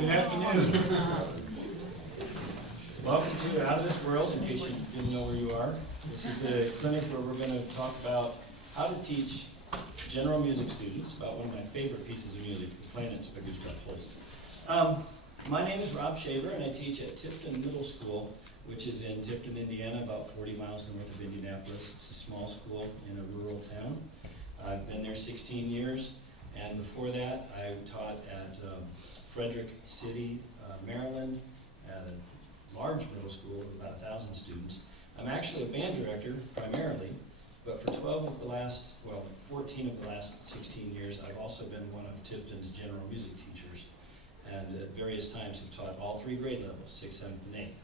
Good afternoon. Welcome to Out of This World, in case you didn't know where you are. This is the clinic where we're going to talk about how to teach general music students about one of my favorite pieces of music, the Planets by Holst. My name is Rob Shaver, and I teach at Tipton Middle School, which is in Tipton, Indiana, about 40 miles north of Indianapolis. It's a small school in a rural town. I've been there 16 years, and before that, I taught at Frederick City, Maryland, at a large middle school with about 1,000 students. I'm actually a band director, primarily, but for 14 of the last 16 years, I've also been one of Tipton's general music teachers, and at various times have taught all three grade levels, 6th, 7th, and 8th.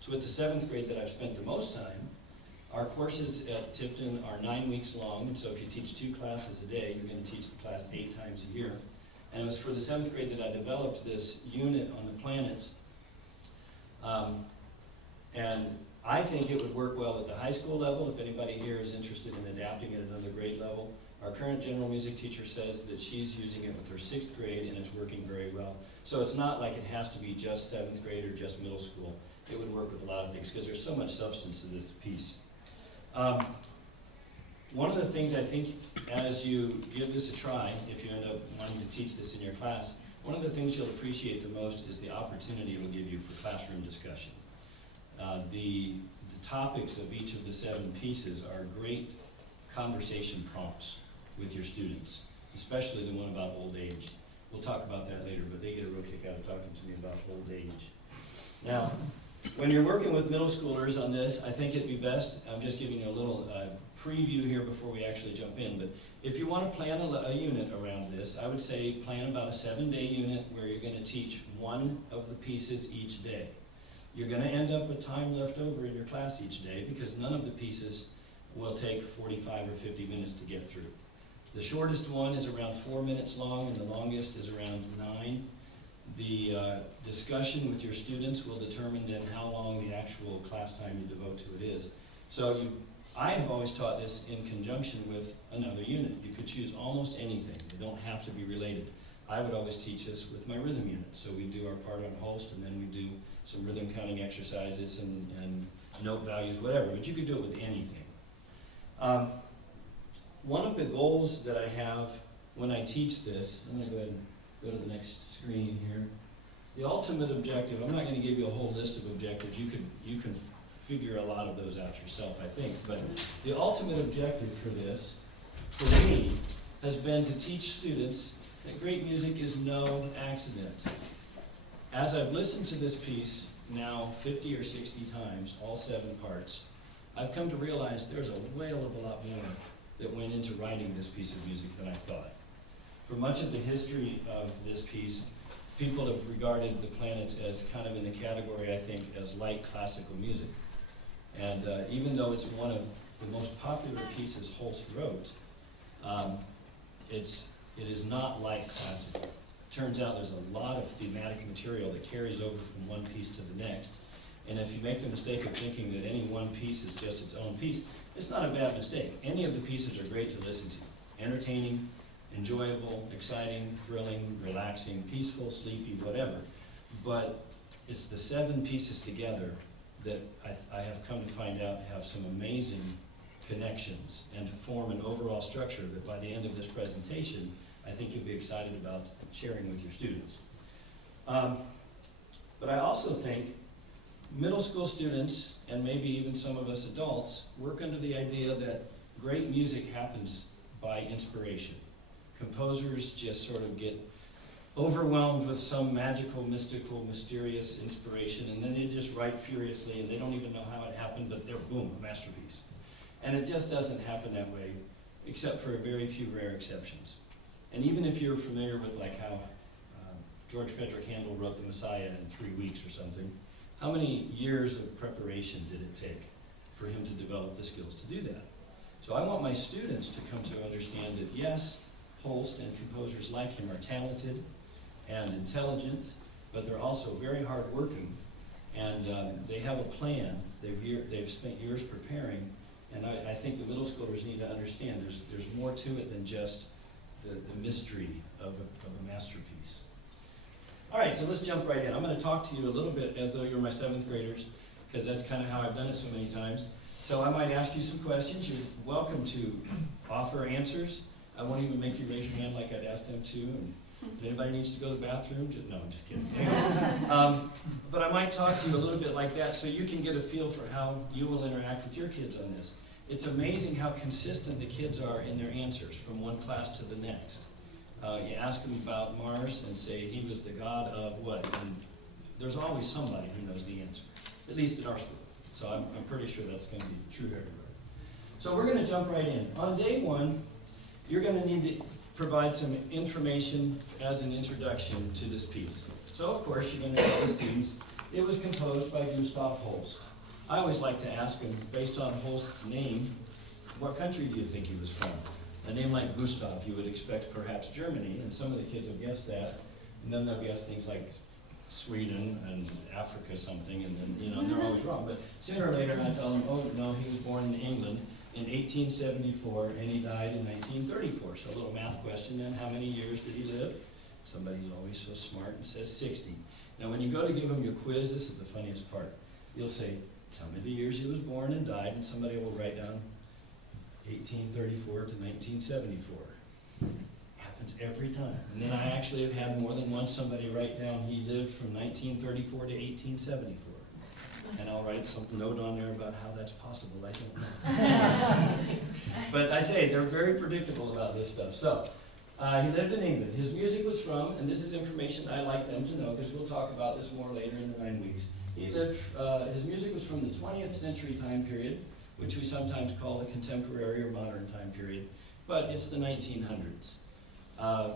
So with the 7th grade that I've spent the most time, our courses at Tipton are 9 weeks long, and so if you teach 2 classes a day, you're going to teach the class 8 times a year. And it was for the 7th grade that I developed this unit on the planets. And I think it would work well at the high school level if anybody here is interested in adapting it at another grade level. Our current general music teacher says that she's using it with her 6th grade and it's working very well. So it's not like it has to be just 7th grade or just middle school. It would work with a lot of things because there's so much substance to this piece. One of the things I think as you give this a try, if you end up wanting to teach this in your class, one of the things you'll appreciate the most is the opportunity it will give you for classroom discussion. The topics of each of the 7 pieces are great conversation prompts with your students, especially the one about old age. We'll talk about that later, but they get a real kick out of talking to me about old age. Now, when you're working with middle schoolers on this, I think it'd be best, I'm just giving you a little preview here before we actually jump in, but if you want to plan a unit around this, I would say plan about a 7-day unit where you're going to teach one of the pieces each day. You're going to end up with time left over in your class each day because none of the pieces will take 45 or 50 minutes to get through. The shortest one is around 4 minutes long and the longest is around 9. The discussion with your students will determine then how long the actual class time you devote to it is. So I have always taught this in conjunction with another unit. You could choose almost anything. They don't have to be related. I would always teach this with my rhythm unit. So we do our part on Holst, and then we do some rhythm counting exercises and note values, whatever. But you could do it with anything. One of the goals that I have when I teach this, I'm going to go ahead and go to the next screen here. The ultimate objective, I'm not going to give you a whole list of objectives. You can figure a lot of those out yourself, I think. But the ultimate objective for this, for me, has been to teach students that great music is no accident. As I've listened to this piece now 50 or 60 times, all 7 parts, I've come to realize there's a whale of a lot more that went into writing this piece of music than I thought. For much of the history of this piece, people have regarded the planets as kind of in the category, I think, as light classical music. And even though it's one of the most popular pieces Holst wrote, it is not light classical. Turns out there's a lot of thematic material that carries over from one piece to the next. And if you make the mistake of thinking that any one piece is just its own piece, it's not a bad mistake. Any of the pieces are great to listen to. Entertaining, enjoyable, exciting, thrilling, relaxing, peaceful, sleepy, whatever. But it's the 7 pieces together that I have come to find out have some amazing connections and to form an overall structure that by the end of this presentation, I think you'll be excited about sharing with your students. But I also think middle school students, and maybe even some of us adults, work under the idea that great music happens by inspiration. Composers just sort of get overwhelmed with some magical, mystical, mysterious inspiration, and then they just write furiously, and they don't even know how it happened, but they're, boom, a masterpiece. And it just doesn't happen that way, except for a very few rare exceptions. And even if you're familiar with like how George Frederick Handel wrote The Messiah in 3 weeks or something, how many years of preparation did it take for him to develop the skills to do that? So I want my students to come to understand that yes, Holst and composers like him are talented and intelligent, but they're also very hardworking, and they have a plan. They've spent years preparing, and I think the middle schoolers need to understand there's more to it than just the mystery of a masterpiece. All right. right, so let's jump right in. I'm going to talk to you a little bit as though you're my 7th graders, because that's kind of how I've done it so many times. So I might ask you some questions. You're welcome to offer answers. I won't even make you raise your hand like I'd ask them to. And if anybody needs to go to the bathroom, no, I'm just kidding. But I might talk to you a little bit like that so you can get a feel for how you will interact with your kids on this. It's amazing how consistent the kids are in their answers from one class to the next. You ask them about Mars and say he was the god of what? And there's always somebody who knows the answer, at least at our school. So I'm pretty sure that's going to be true everywhere. So we're going to jump right in. On day 1, you're going to need to provide some information as an introduction to this piece. So of course you're going to tell the students it was composed by Gustav Holst. I always like to ask them, based on Holst's name, what country do you think he was from? A name like Gustav, you would expect perhaps Germany, and some of the kids will guess that, and then they'll guess things like Sweden and Africa something, and then, you know, they're always wrong. But sooner or later I tell them, oh no, he was born in England in 1874, and he died in 1934. So a little math question then, how many years did he live? Somebody's always so smart and says 60. Now when you go to give them your quiz, this is the funniest part. You'll say, tell me the years he was born and died, and somebody will write down 1834 to 1974. Happens every time. And then I actually have had more than once somebody write down he lived from 1934 to 1874. And I'll write some note on there about how that's possible. I don't know. But I say, they're very predictable about this stuff. So, he lived in England. His music was from, and this is information I like them to know, because we'll talk about this more later in the 9 weeks. He lived, his music was from the 20th century time period, which we sometimes call the contemporary or modern time period, but it's the 1900s,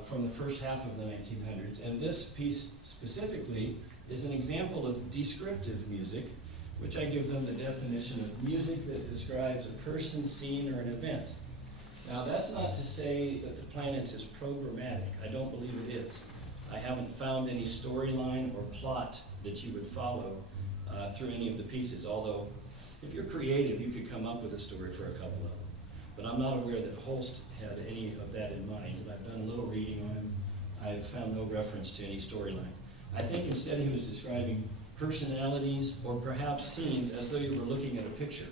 from the first half of the 1900s. And this piece specifically is an example of descriptive music, which I give them the definition of music that describes a person, scene, or an event. Now that's not to say that the planets is programmatic. I don't believe it is. I haven't found any storyline or plot that you would follow through any of the pieces, although if you're creative, you could come up with a story for a couple of them. But I'm not aware that Holst had any of that in mind, and I've done a little reading on him. I've found no reference to any storyline. I think instead he was describing personalities or perhaps scenes as though you were looking at a picture.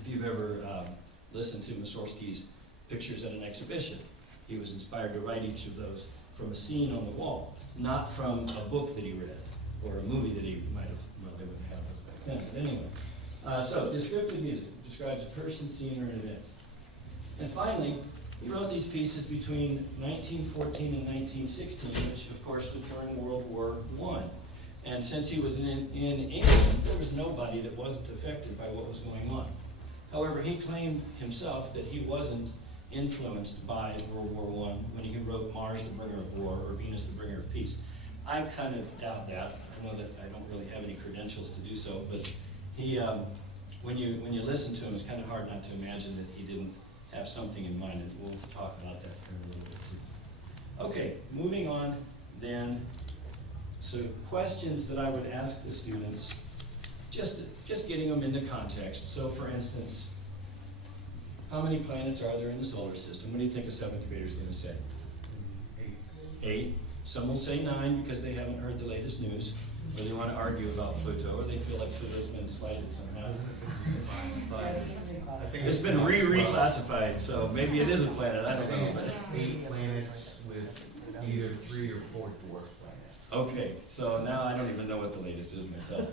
If you've ever listened to Mussorgsky's Pictures at an Exhibition, he was inspired to write each of those from a scene on the wall, not from a book that he read or a movie that he might have, well, they wouldn't have those back then, but anyway. So descriptive music describes a person, scene, or an event. And finally, he wrote these pieces between 1914 and 1916, which of course was during World War I. And since he was in England, there was nobody that wasn't affected by what was going on. However, he claimed himself that he wasn't influenced by World War I when he wrote Mars, the Bringer of War, or Venus, the Bringer of Peace. I kind of doubt that. I know that I don't really have any credentials to do so, but he, when you listen to him, it's kind of hard not to imagine that he didn't have something in mind, and we'll talk about that here in a little bit too. Okay, moving on then. So questions that I would ask the students, just getting them into context. So for instance, how many planets are there in the solar system? What do you think a 7th grader is going to say? 8. Some will say 9 because they haven't heard the latest news, or they want to argue about Pluto, or they feel like Pluto's been slighted somehow. It's been reclassified, so maybe it is a planet, I don't know. But 8 planets with either 3 or 4 dwarf planets. Okay, so now I don't even know what the latest is myself.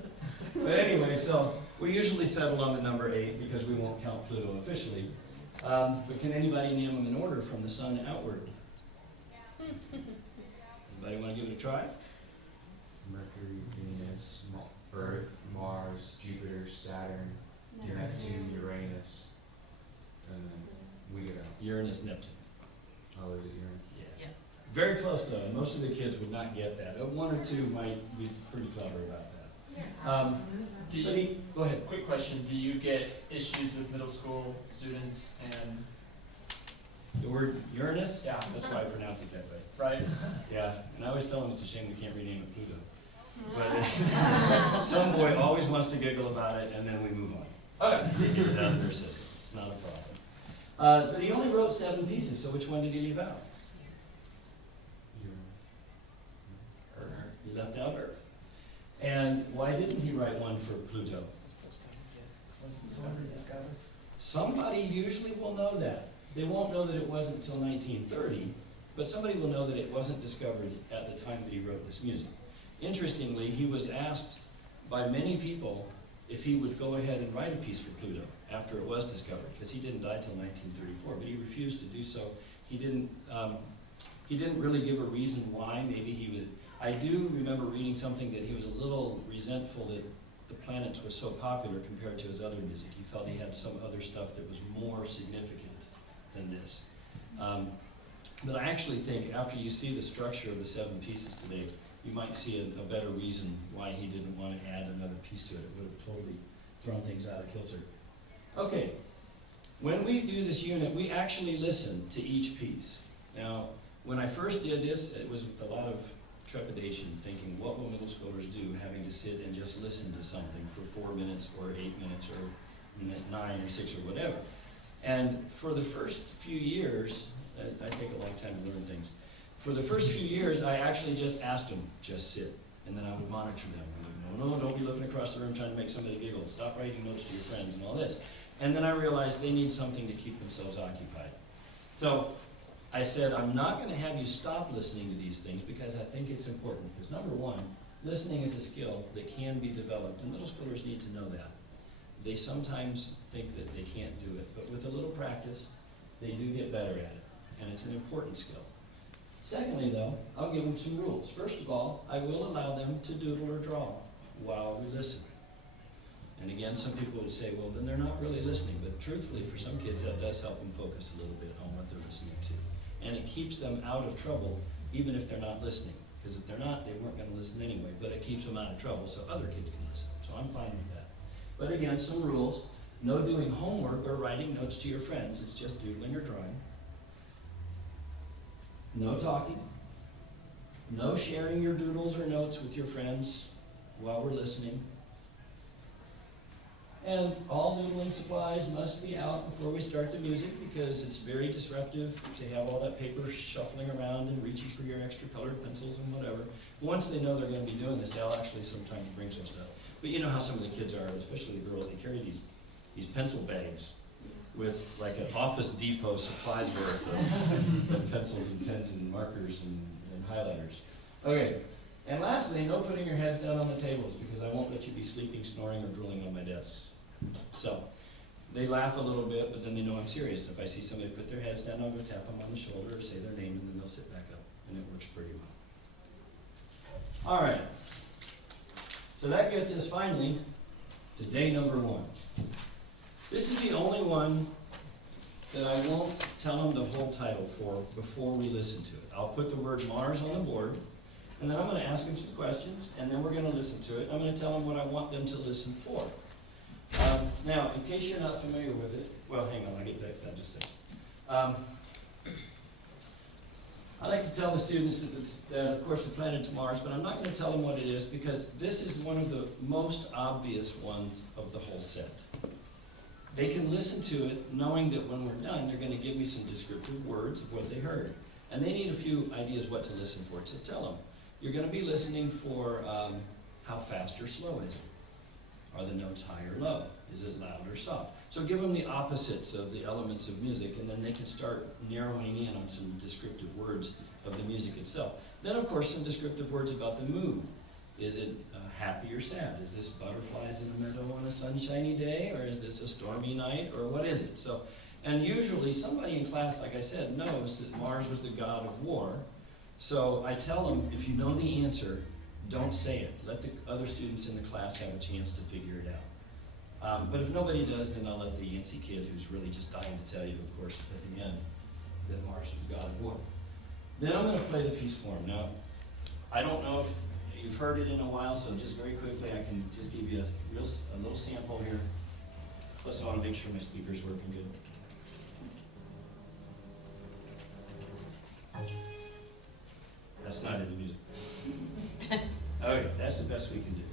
But anyway, so we usually settle on the number 8 because we won't count Pluto officially. But can anybody name them in order from the sun outward? Anybody want to give it a try? Mercury, Venus, Earth, Mars, Jupiter, Saturn, Neptune, Uranus, and then we get out. Uranus, Neptune. Oh, is it Uranus? Yeah. Very close though, and most of the kids would not get that. 1 or 2 might be pretty clever about that. Go ahead. Quick question, do you get issues with middle school students and... The word Uranus? Yeah. That's why I pronounce it that way. Right? Yeah, and I always tell them it's a shame we can't rename it Pluto. But some boy always wants to giggle about it, and then we move on. Okay. They get it out of their system. It's not a problem. But he only wrote 7 pieces, so which one did he leave out? left out Earth. And why didn't he write one for Pluto? Somebody usually will know that. They won't know that it wasn't until 1930, but somebody will know that it wasn't discovered at the time that he wrote this music. Interestingly, he was asked by many people if he would go ahead and write a piece for Pluto after it was discovered, because he didn't die till 1934, but he refused to do so. He didn't really give a reason why. Maybe he would. I do remember reading something that he was a little resentful that the planets was so popular compared to his other music. He felt he had some other stuff that was more significant than this. But I actually think after you see the structure of the 7 pieces today, you might see a better reason why he didn't want to add another piece to it. It would have totally thrown things out of kilter. Okay, when we do this unit, we actually listen to each piece. Now, when I first did this, it was with a lot of trepidation, thinking, what will middle schoolers do, having to sit and just listen to something for 4 minutes or 8 minutes or 9 or 6 or whatever. And for the first few years, I take a long time to learn things. For the first few years, I actually just asked them, just sit. And then I would monitor them. No, don't be looking across the room trying to make somebody giggle. Stop writing notes to your friends and all this. And then I realized they need something to keep themselves occupied. So I said, I'm not going to have you stop listening to these things because I think it's important. Because number one, listening is a skill that can be developed, and middle schoolers need to know that. They sometimes think that they can't do it, but with a little practice, they do get better at it, and it's an important skill. Secondly, though, I'll give them some rules. First of all, I will allow them to doodle or draw while we listen. And again, some people would say, well, then they're not really listening. But truthfully, for some kids, that does help them focus a little bit on what they're listening to. And it keeps them out of trouble, even if they're not listening. Because if they're not, they weren't going to listen anyway. But it keeps them out of trouble so other kids can listen. So I'm fine with that. But again, some rules. No doing homework or writing notes to your friends. It's just doodling or drawing. No talking. No sharing your doodles or notes with your friends while we're listening. And all doodling supplies must be out before we start the music because it's very disruptive to have all that paper shuffling around and reaching for your extra colored pencils and whatever. Once they know they're going to be doing this, they'll actually sometimes bring some stuff. But you know how some of the kids are, especially the girls, they carry these pencil bags with like an Office Depot supplies worth of pencils and pens and markers and highlighters. Okay, and lastly, no putting your heads down on the tables because I won't let you be sleeping, snoring, or drooling on my desks. So, they laugh a little bit, but then they know I'm serious. If I see somebody put their heads down, I'll go tap them on the shoulder or say their name, and then they'll sit back up, and it works pretty well. All right, so that gets us finally to day number 1. This is the only one that I won't tell them the whole title for before we listen to it. I'll put the word Mars on the board, and then I'm going to ask them some questions, and then we're going to listen to it. I'm going to tell them what I want them to listen for. Now, in case you're not familiar with it, well, hang on, I'll get back to that in just a second. I like to tell the students that, of course, the planet's Mars, but I'm not going to tell them what it is because this is one of the most obvious ones of the whole set. They can listen to it knowing that when we're done, they're going to give me some descriptive words of what they heard. And they need a few ideas what to listen for. So tell them, you're going to be listening for how fast or slow is it? Are the notes high or low? Is it loud or soft? So give them the opposites of the elements of music, and then they can start narrowing in on some descriptive words of the music itself. Then, of course, some descriptive words about the mood. Is it happy or sad? Is this butterflies in the meadow on a sunshiny day, or is this a stormy night, or what is it? So, and usually somebody in class, like I said, knows that Mars was the god of war. So I tell them, if you know the answer, don't say it. Let the other students in the class have a chance to figure it out. But if nobody does, then I'll let the antsy kid who's really just dying to tell you, of course, at the end, that Mars was the god of war. Then I'm going to play the piece for him. Now, I don't know if you've heard it in a while, so just very quickly, I can just give you a little sample here. Plus, I want to make sure my speaker's working good. That's not any music. Okay, that's the best we can do.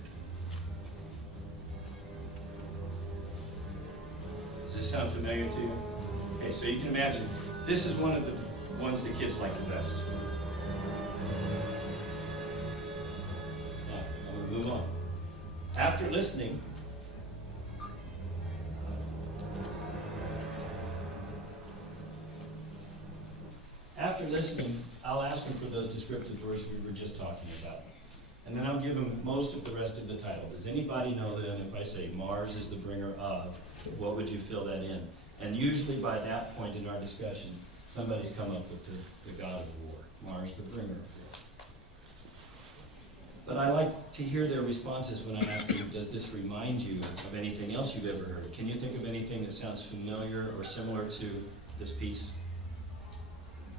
Does this sound familiar to you? Okay, so you can imagine, this is one of the ones the kids like the best. move on. After listening, I'll ask them for those descriptive words we were just talking about. And then I'll give them most of the rest of the title. Does anybody know then if I say Mars is the bringer of, what would you fill that in? And usually by that point in our discussion, somebody's come up with the god of war, Mars the bringer of war. But I like to hear their responses when I ask them, does this remind you of anything else you've ever heard? Can you think of anything that sounds familiar or similar to this piece?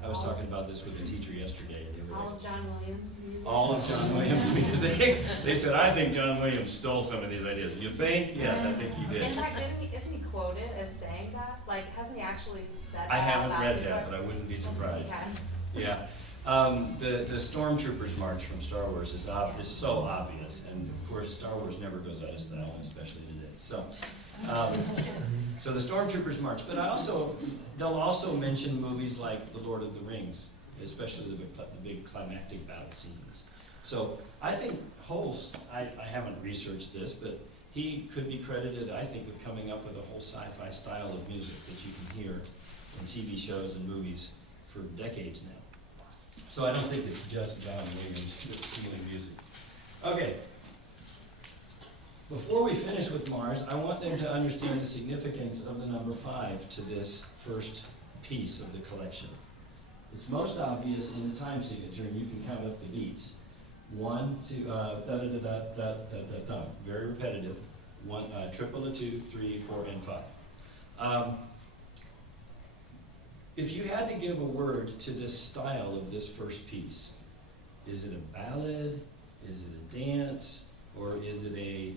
I was talking about this with a teacher yesterday. All of John Williams' music. All of John Williams' music. They said, I think John Williams stole some of these ideas. You think? Yes, I think he In did. fact, isn't he quoted as saying that? Like, hasn't he actually said that? I haven't out read loud that, before? but I wouldn't be surprised. He has. Yeah. The Stormtroopers March from Star Wars is so obvious. And of course, Star Wars never goes out of style, especially today. So the Stormtroopers March. But they'll also mention movies like The Lord of the Rings, especially the big climactic battle scenes. So I think Holst, I haven't researched this, but he could be credited, I think, with coming up with a whole sci-fi style of music that you can hear in TV shows and movies for decades now. So I don't think it's just John Williams that's stealing music. Okay. Before we finish with Mars, I want them to understand the significance of the number 5 to this first piece of the collection. It's most obvious in the time signature, and you can count up the beats. 1, 2, da da da da da da da da. Very repetitive. 1, triple to 2, 3, 4, and 5. If you had to give a word to this style of this first piece, is it a ballad? Is it a dance? Or is it a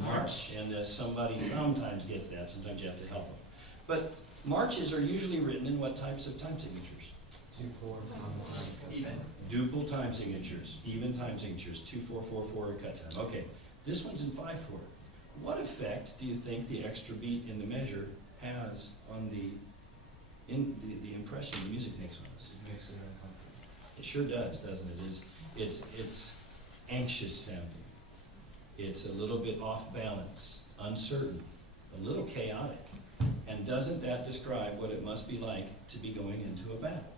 march? And somebody sometimes gets that. Sometimes you have to help them. But marches are usually written in what types of time signatures? Even. Duple time signatures, even time signatures, 2, 4, 4, 4, cut time. Okay, this one's in 5/4. What effect do you think the extra beat in the measure has on the impression the music makes on us? It makes it uncomfortable. It sure does, doesn't it? It's anxious sounding. It's a little bit off balance, uncertain, a little chaotic. And doesn't that describe what it must be like to be going into a battle?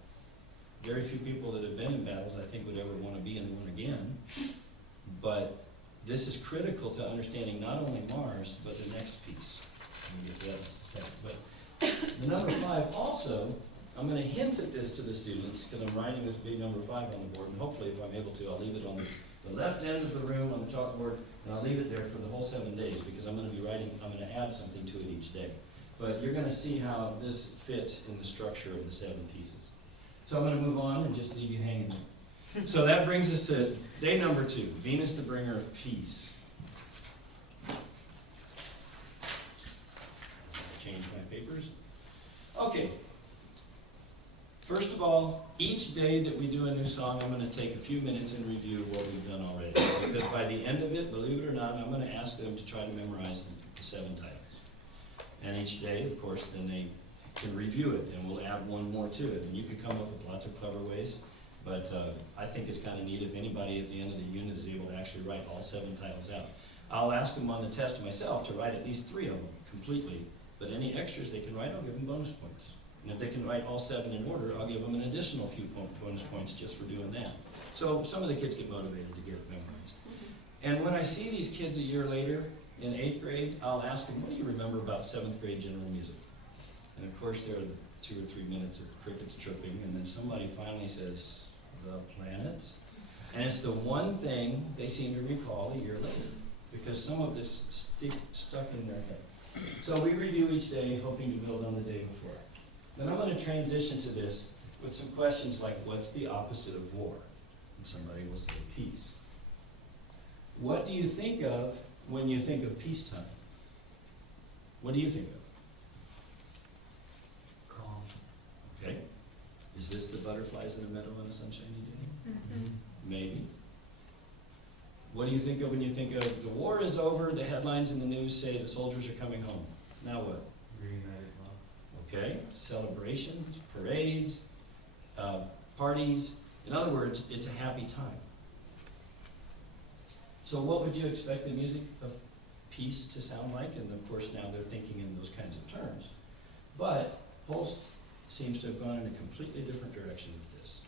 Very few people that have been in battles, I think, would ever want to be in one again. But this is critical to understanding not only Mars, but the next piece. We'll get to that in a second. But the number 5 also, I'm going to hint at this to the students because I'm writing this big number 5 on the board, and hopefully if I'm able to, I'll leave it on the left end of the room on the chalkboard, and I'll leave it there for the whole 7 days because I'm going to add something to it each day. But you're going to see how this fits in the structure of the 7 pieces. So I'm going to move on and just leave you hanging there. So that brings us to day number 2, Venus the bringer of peace. Change my papers. Okay. First of all, each day that we do a new song, I'm going to take a few minutes and review what we've done already. Because by the end of it, believe it or not, I'm going to ask them to try to memorize the 7 titles. And each day, of course, then they can review it, and we'll add one more to it. And you could come up with lots of clever ways, but I think it's kind of neat if anybody at the end of the unit is able to actually write all 7 titles out. I'll ask them on the test myself to write at least 3 of them completely, but any extras they can write, I'll give them bonus points. And if they can write all 7 in order, I'll give them an additional few bonus points just for doing that. So some of the kids get motivated to get it memorized. And when I see these kids a year later in 8th grade, I'll ask them, what do you remember about 7th grade general music? And of course, there are 2 or 3 minutes of crickets chirping, and then somebody finally says, the planets. And it's the one thing they seem to recall a year later, because some of this stuck in their head. So we review each day, hoping to build on the day before. Then I'm going to transition to this with some questions like, what's the opposite of war? And somebody will say peace. What do you think of when you think of peacetime? What do you think of? Calm. Okay. Is this the butterflies in a meadow on a sunshiny day? Mm-hmm. Maybe. What do you think of when you think of the war is over, the headlines in the news say the soldiers are coming home? Now what? Reunited love. Okay, celebrations, parades, parties. In other words, it's a happy time. So what would you expect the music of peace to sound like? And of course, now they're thinking in those kinds of terms. But Holst seems to have gone in a completely different direction with this.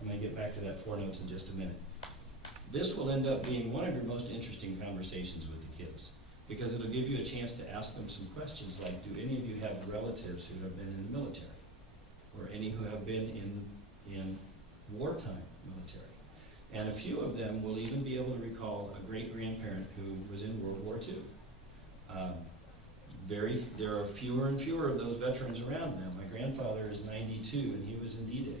I'm going to get back to that 4 notes in just a minute. This will end up being one of your most interesting conversations with the kids, because it'll give you a chance to ask them some questions like, do any of you have relatives who have been in the military? Or any who have been in wartime military? And a few of them will even be able to recall a great-grandparent who was in World War II. There are fewer and fewer of those veterans around now. My grandfather is 92 and he was in D-Day.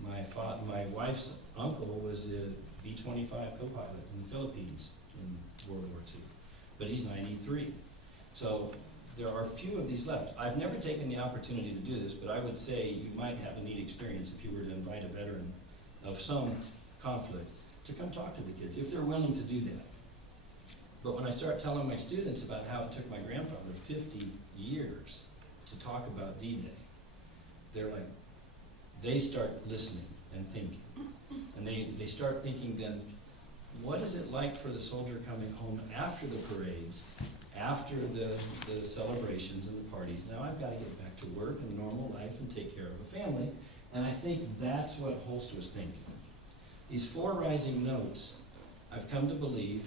My wife's uncle was a B-25 co-pilot in the Philippines in World War II, but he's 93. So there are few of these left. I've never taken the opportunity to do this, but I would say you might have a neat experience if you were to invite a veteran of some conflict to come talk to the kids, if they're willing to do that. But when I start telling my students about how it took my grandfather 50 years to talk about D-Day, they're like, they start listening and thinking. And they start thinking then, what is it like for the soldier coming home after the parades, after the celebrations and the parties? Now I've got to get back to work and normal life and take care of a family. And I think that's what Holst was thinking. These 4 rising notes, I've come to believe,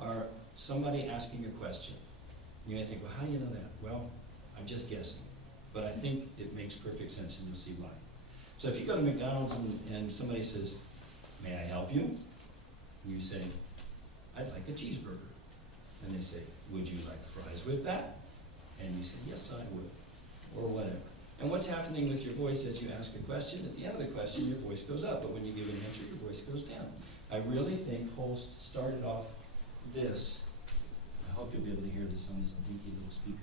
are somebody asking a question. You may think, well, how do you know that? Well, I'm just guessing. But I think it makes perfect sense, and you'll see why. So if you go to McDonald's and somebody says, may I help you? And you say, I'd like a cheeseburger. And they say, would you like fries with that? And you say, yes, I would, or whatever. And what's happening with your voice as you ask a question? At the end of the question, your voice goes up, but when you give an answer, your voice goes down. I really think Holst started off this. I hope you'll be able to hear this on this dinky little speaker.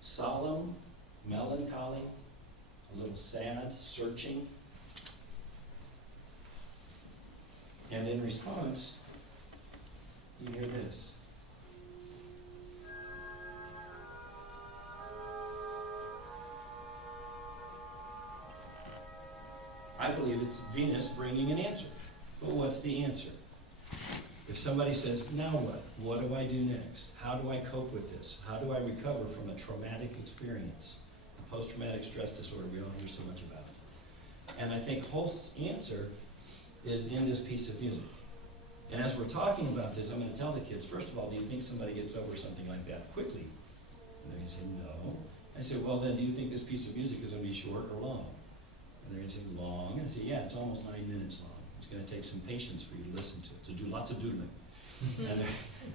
Solemn, melancholy, a little sad, searching. And in response, you hear this. I believe it's Venus bringing an answer. But what's the answer? If somebody says, now what? What do I do next? How do I cope with this? How do I recover from a traumatic experience? The post-traumatic stress disorder we all hear so much about. And I think Holst's answer is in this piece of music. And as we're talking about this, I'm going to tell the kids, first of all, do you think somebody gets over something like that quickly? And they're going to say, no. I say, well, then do you think this piece of music is going to be short or long? And they're going to say, long. And I say, yeah, it's almost 9 minutes long. It's going to take some patience for you to listen to it. So do lots of doodling.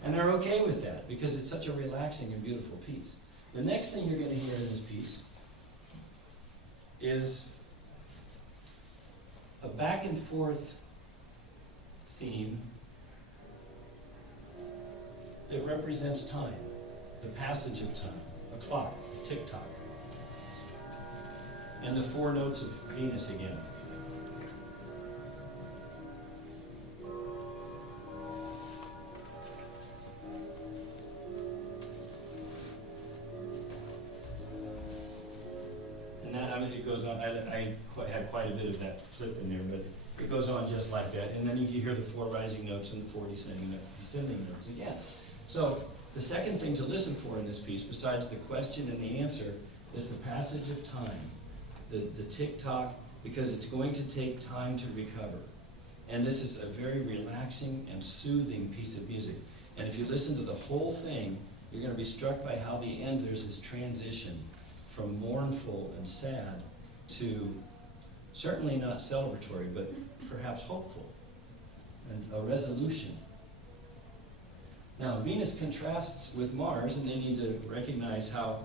and they're okay with that because it's such a relaxing and beautiful piece. The next thing you're going to hear in this piece is a back and forth theme that represents time, the passage of time, a clock, a tick-tock, and the 4 notes of Venus again. And that, I mean, it goes on, I had quite a bit of that clip in there, but it goes on just like that. And then you hear the 4 rising notes and the 4 descending notes again. So the second thing to listen for in this piece, besides the question and the answer, is the passage of time, the tick-tock, because it's going to take time to recover. And this is a very relaxing and soothing piece of music. And if you listen to the whole thing, you're going to be struck by how the end, there's this transition from mournful and sad to certainly not celebratory, but perhaps hopeful, and a resolution. Now, Venus contrasts with Mars, and they need to recognize how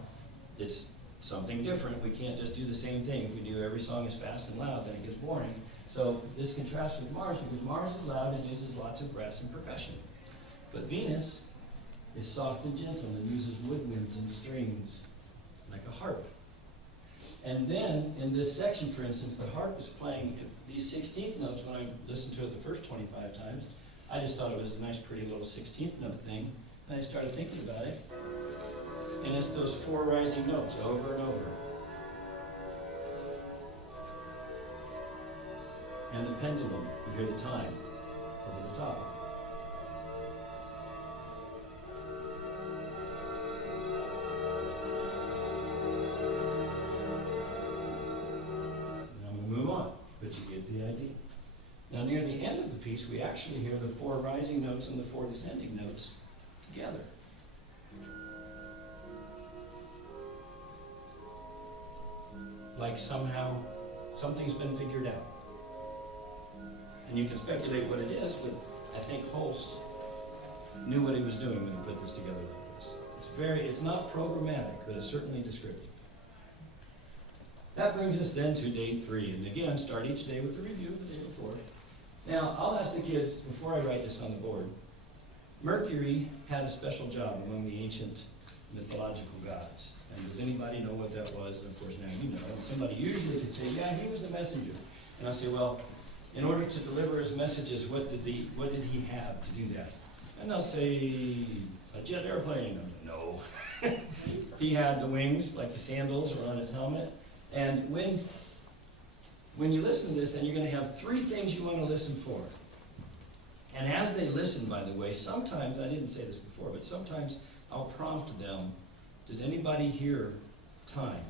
it's something different. We can't just do the same thing. If we do every song as fast and loud, then it gets boring. So this contrasts with Mars because Mars is loud and uses lots of brass and percussion. But Venus is soft and gentle and uses woodwinds and strings like a harp. And then in this section, for instance, the harp is playing these 16th notes. When I listened to it the first 25 times, I just thought it was a nice, pretty little 16th note thing, and I started thinking about it. And it's those 4 rising notes over and over. And the pendulum, you hear the time over the top. Now I'm going to move on, but you get the idea. Now near the end of the piece, we actually hear the 4 rising notes and the 4 descending notes together. Like somehow something's been figured out. And you can speculate what it is, but I think Holst knew what he was doing when he put this together like this. It's not programmatic, but it's certainly descriptive. That brings us then to day 3, and again, start each day with a review of the day before. Now, I'll ask the kids, before I write this on the board, Mercury had a special job among the ancient mythological gods. And does anybody know what that was? Of course, now you know. And somebody usually could say, yeah, he was the messenger. And I'll say, well, in order to deliver his messages, what did he have to do that? And they'll say, a jet airplane. No. He had the wings, like the sandals or on his helmet. And when you listen to this, then you're going to have 3 things you want to listen for. And as they listen, by the way, sometimes, I didn't say this before, but sometimes I'll prompt them, does anybody hear time?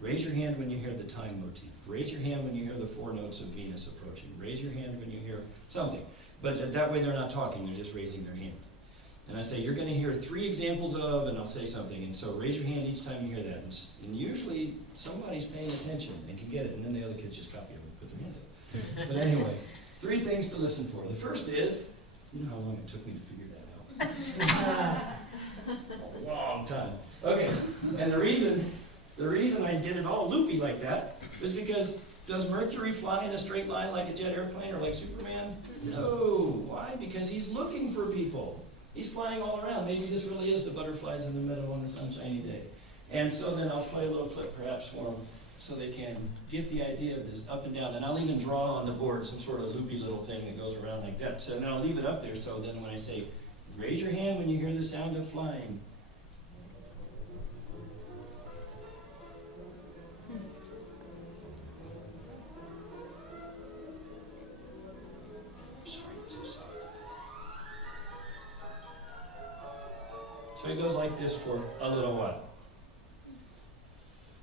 Raise your hand when you hear the time motif. Raise your hand when you hear the 4 notes of Venus approaching. Raise your hand when you hear something. But that way they're not talking, they're just raising their hand. And I say, you're going to hear 3 examples of, and I'll say something. And so raise your hand each time you hear that. And usually somebody's paying attention and can get it, and then the other kids just copy it and put their hands up. But anyway, 3 things to listen for. The first is, you know how long it took me to figure that out? A long time. Okay, and the reason I did it all loopy like that is because does Mercury fly in a straight line like a jet airplane or like Superman? No. Why? Because he's looking for people. He's flying all around. Maybe this really is the butterflies in the meadow on a sunshiny day. And so then I'll play a little clip perhaps for them so they can get the idea of this up and down. And I'll even draw on the board some sort of loopy little thing that goes around like that. So now I'll leave it up there so then when I say, raise your hand when you hear the sound of flying. So it goes like this for a little while.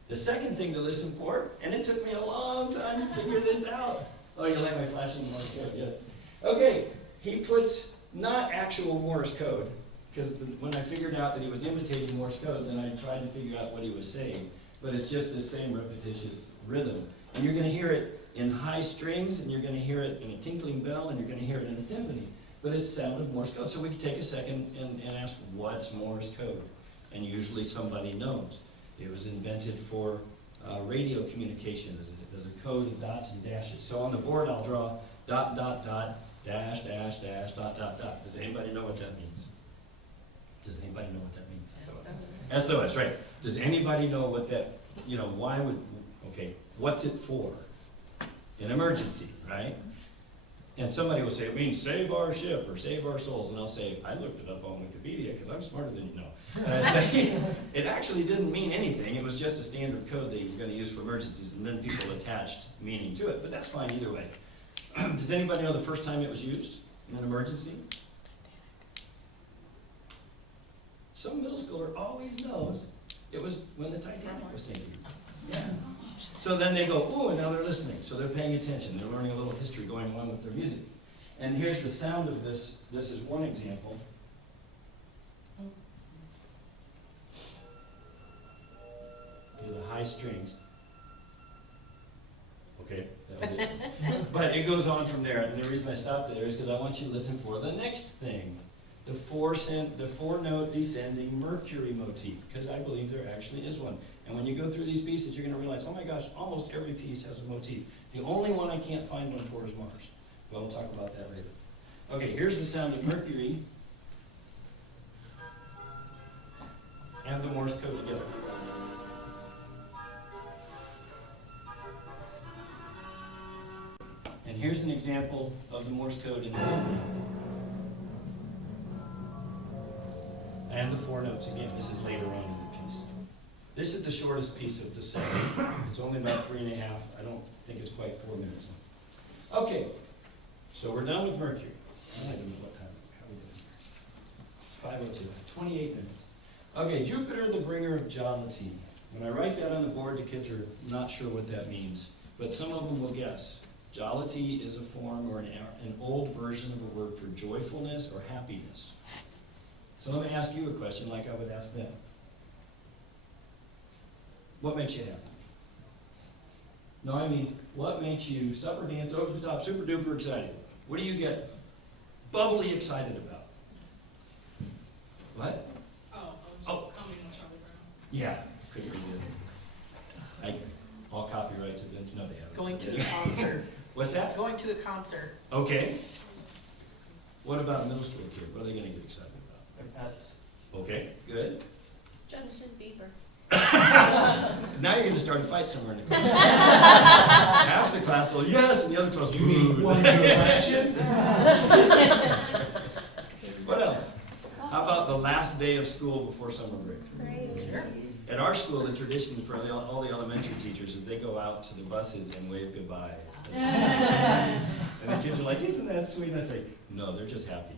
The second thing to listen for, and it took me a long time to figure this out. Oh, you like my flashing Morse code? Yes. Okay, he puts not actual Morse code, because when I figured out that he was imitating Morse code, then I tried to figure out what he was saying. But it's just the same repetitious rhythm. And you're going to hear it in high strings, and you're going to hear it in a tinkling bell, and you're going to hear it in a timpani. But it's sound of Morse code. So we can take a second and ask, what's Morse code? And usually somebody knows. It was invented for radio communication as a code of dots and dashes. So on the board I'll draw dot, dot, dot, dash, dash, dash, dot, dot, dot. Does anybody know what that means? Does anybody know what that means? SOS. SOS, right. Does anybody know what that, why would, okay, what's it for? An emergency, right? And somebody will say, it means save our ship or save our souls. And I'll say, I looked it up on Wikipedia because I'm smarter than you know. And I say, it actually didn't mean anything. It was just a standard code that you're going to use for emergencies. And then people attached meaning to it. But that's fine either way. Does anybody know the first time it was used in an emergency? Some middle schooler always knows it was when the Titanic was sinking. Yeah. So then they go, oh, and now they're listening. So they're paying attention. They're learning a little history going along with their music. And here's the sound of this. This is one example. Do the high strings. Okay, that was it. But it goes on from there. And the reason I stopped there is because I want you to listen for the next thing. The 4-note descending Mercury motif, because I believe there actually is one. And when you go through these pieces, you're going to realize, oh my gosh, almost every piece has a motif. The only one I can't find one for is Mars. But we'll talk about that later. Okay, here's the sound of Mercury and the Morse code together. And here's an example of the Morse code in the timpani. And the four notes again. This is later on in the piece. This is the shortest piece of the set. It's only about 3.5. I don't think it's quite 4 minutes long. Okay, so we're done with Mercury. I don't even know what time. How are we doing? 5:02. 28 minutes. Okay, Jupiter, the bringer of jollity. When I write that on the board, the kids are not sure what that means, but some of them will guess. Jollity is a form or an old version of a word for joyfulness or happiness. So let me ask you a question like I would ask them. What makes you happy? No, I mean, what makes you supper dance over the top, super duper excited? What do you get bubbly excited about? What? Coming on Charlie Brown. Yeah, couldn't resist. All copyrights have been, no, they haven't. Going to a concert. What's that? Going to a concert. Okay. What about middle school kids? What are they gonna get excited Like that's, about? Okay, good. Justin Bieber. Now you're gonna start a fight somewhere in the class. Half the class will yes, and the other class, You mean One Direction? What else? How about the last day of school before summer break? Great. Sure. At our school, the tradition for all the elementary teachers is they go out to the buses and wave goodbye. And the kids are like, isn't that sweet? And I say, no, they're just happy.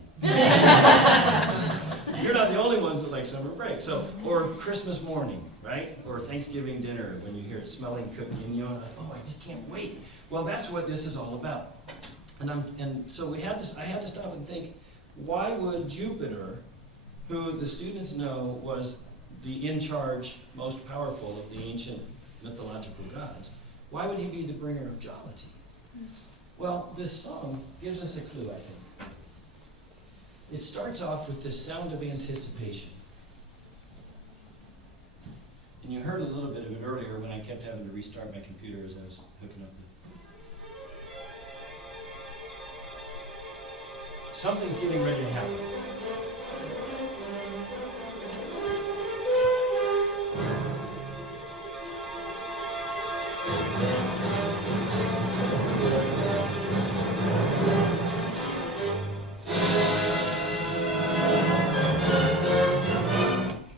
You're not the only ones that like summer break. So, or Christmas morning, right? Or Thanksgiving dinner when you hear it smelling cookie and you're like, oh, I just can't wait. Well, that's what this is all about. And so I had to stop and think, why would Jupiter, who the students know was the in-charge, most powerful of the ancient mythological gods, why would he be the bringer of jollity? Well, this song gives us a clue, I think. It starts off with this sound of anticipation. And you heard a little bit of it earlier when I kept having to restart my computer as I was hooking up the... Something's getting ready to happen.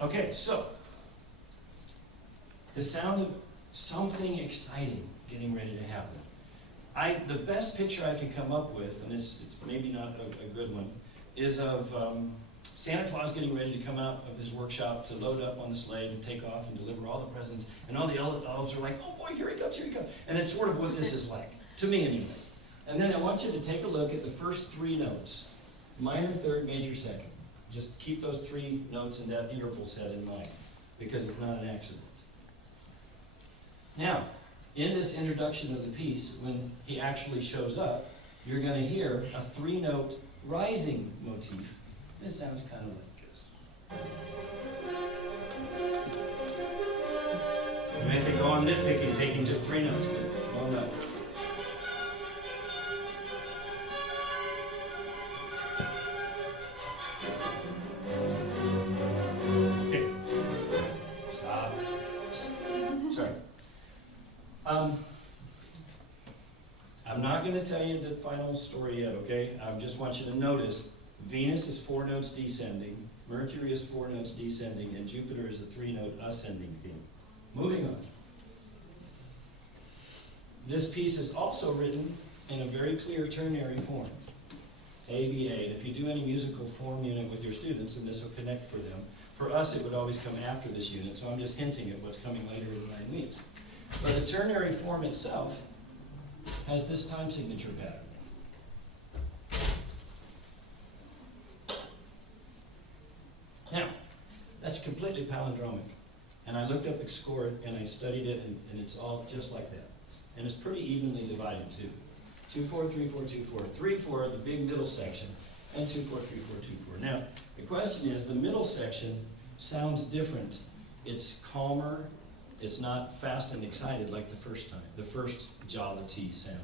Okay, so the sound of something exciting getting ready to happen. The best picture I can come up with, and it's maybe not a good one, is of Santa Claus getting ready to come out of his workshop to load up on the sleigh to take off and deliver all the presents, and all the elves are like, oh boy, here he comes, here he comes. And it's sort of what this is like, to me anyway. And then I want you to take a look at the first 3 notes, minor, third, major, second. Just keep those 3 notes in that interval set in mind, because it's not an accident. Now, in this introduction of the piece, when he actually shows up, you're going to hear a 3-note rising motif. It sounds kind of like this. You may think, oh, I'm nitpicking, taking just 3 notes, but oh no. Okay. Stop. Sorry. I'm not going to tell you the final story yet, okay? I just want you to notice Venus is 4 notes descending, Mercury is 4 notes descending, and Jupiter is a 3-note ascending theme. Moving on. This piece is also written in a very clear ternary form, ABA. And if you do any musical form unit with your students, and this will connect for them, for us it would always come after this unit, so I'm just hinting at what's coming later in 9 weeks. But the ternary form itself has this time signature pattern. Now, that's completely palindromic. And I looked up the score and I studied it, and it's all just like that. And it's pretty evenly divided too. 2-4, 3-4, 2-4, 3-4, the big middle section, and 2-4, 3-4, 2-4. Now, the question is, the middle section sounds different. It's calmer. It's not fast and excited like the first time, the first jollity sound,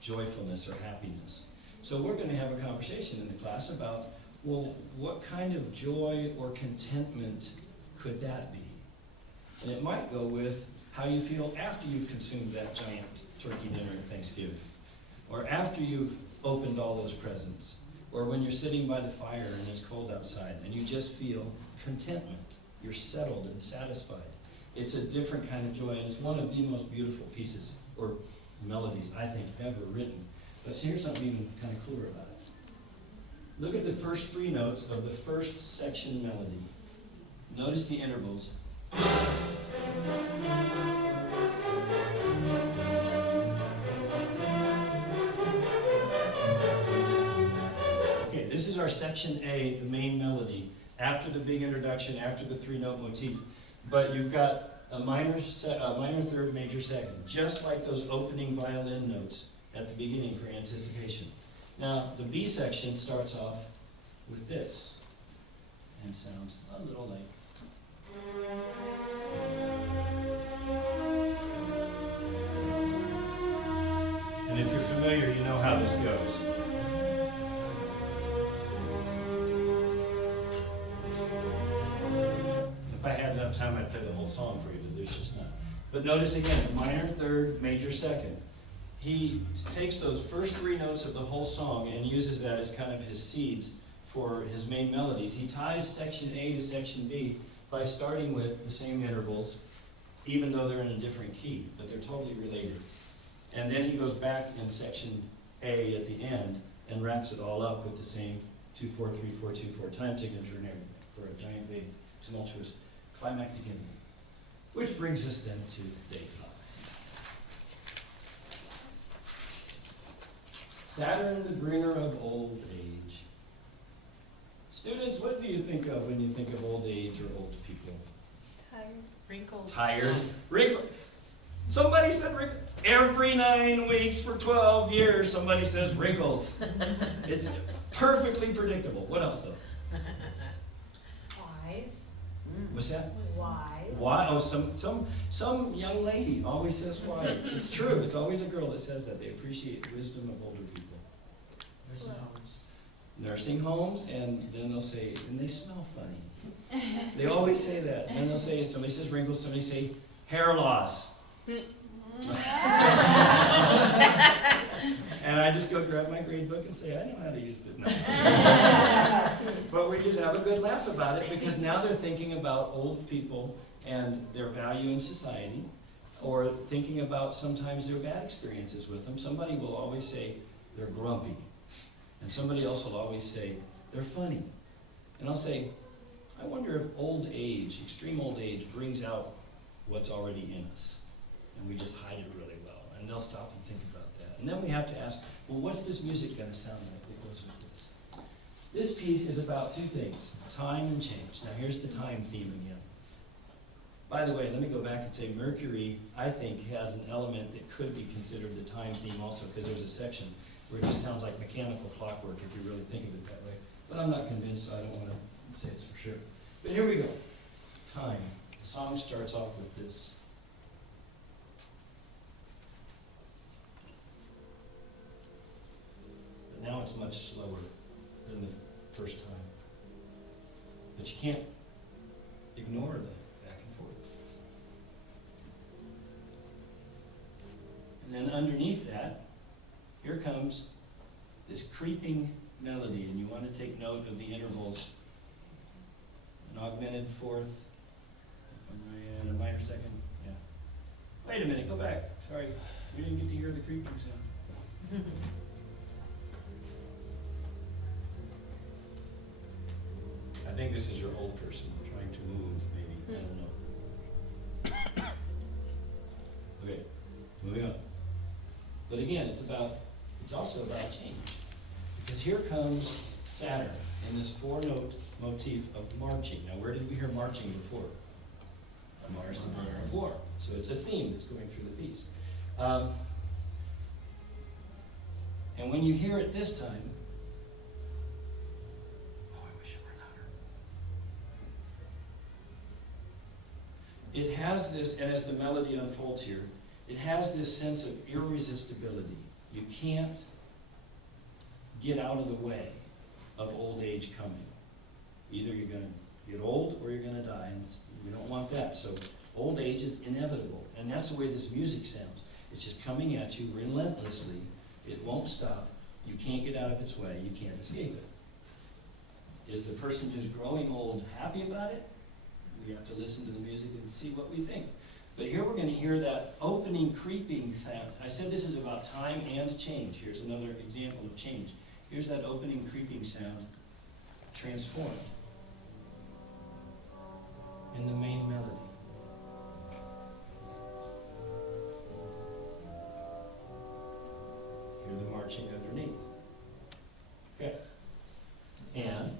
joyfulness or happiness. So we're going to have a conversation in the class about, well, what kind of joy or contentment could that be? And it might go with how you feel after you've consumed that giant turkey dinner at Thanksgiving, or after you've opened all those presents, Or when you're sitting by the fire and it's cold outside and you just feel contentment. You're settled and satisfied. It's a different kind of joy, and it's one of the most beautiful pieces or melodies I think ever written. But here's something even kind of cooler about it. Look at the first 3 notes of the first section melody. Notice the intervals. Okay, this is our section A, the main melody, after the big introduction, after the 3-note motif. But you've got a minor third, major second, just like those opening violin notes at the beginning for anticipation. Now, the B section starts off with this, and sounds a little like. And if you're familiar, you know how this goes. If I had enough time, I'd play the whole song for you, but there's just not. But notice again, the minor third, major second. He takes those first 3 notes of the whole song and uses that as kind of his seeds for his main melodies. He ties section A to section B by starting with the same intervals, even though they're in a different key, but they're totally related. And then he goes back in section A at the end and wraps it all up with the same 2-4-3-4-2-4 time signature and everything for a giant, big, tumultuous climactic ending. Which brings us then to day 5. Saturn, the bringer of old age. Students, what do you think of when you think of old age or old people? Wrinkled. Tired, wrinkled. Somebody said wrinkled. Every 9 weeks for 12 years, somebody says wrinkles. It's perfectly predictable. What else though? Wise. What's that? Wise. Why? Oh, some young lady always says wise. It's true. It's always a girl that says that. They appreciate the wisdom of older people. Nursing homes. Nursing homes, and then they'll say, and they smell funny. They always say that. And then they'll say, somebody says wrinkles, somebody say hair loss. And I just go grab my grade book and say, I know how to use it. No. But we just have a good laugh about it because now they're thinking about old people and their value in society, or thinking about sometimes their bad experiences with them. Somebody will always say they're grumpy, and somebody else will always say they're funny. And I'll say, I wonder if old age, extreme old age, brings out what's already in us, and we just hide it really well. And they'll stop and think about that. And then we have to ask, well, what's this music going to sound like that goes with this? This piece is about 2 things, time and change. Now here's the time theme again. By the way, let me go back and say Mercury, I think, has an element that could be considered the time theme also, because there's a section where it just sounds like mechanical clockwork if you really think of it that way. But I'm not convinced, so I don't want to say it's for sure. But here we go. Time. The song starts off with this. But now it's much slower than the first time. But you can't ignore the back and forth. And then underneath that, here comes this creeping melody, and you want to take note of the intervals. An augmented fourth, and a minor second, yeah. Wait a minute, go back. Sorry, we didn't get to hear the creeping sound. I think this is your old person trying to move, maybe. I don't know. Okay, moving on. But again, it's also about change. Because here comes Saturn in this 4-note motif of marching. Now, where did we hear marching before? Mars, the bringer of war. So it's a theme that's going through the piece. And when you hear it this time, oh, I wish it were louder. It has this, and as the melody unfolds here, it has this sense of irresistibility. You can't get out of the way of old age coming. Either you're going to get old or you're going to die, and we don't want that. So old age is inevitable, and that's the way this music sounds. It's just coming at you relentlessly. It won't stop. You can't get out of its way, you can't escape it. Is the person who's growing old happy about it? We have to listen to the music and see what we think. But here we're going to hear that opening creeping sound. I said this is about time and change. Here's another example of change. Here's that opening creeping sound transformed in the main melody. Hear the marching underneath. Okay. And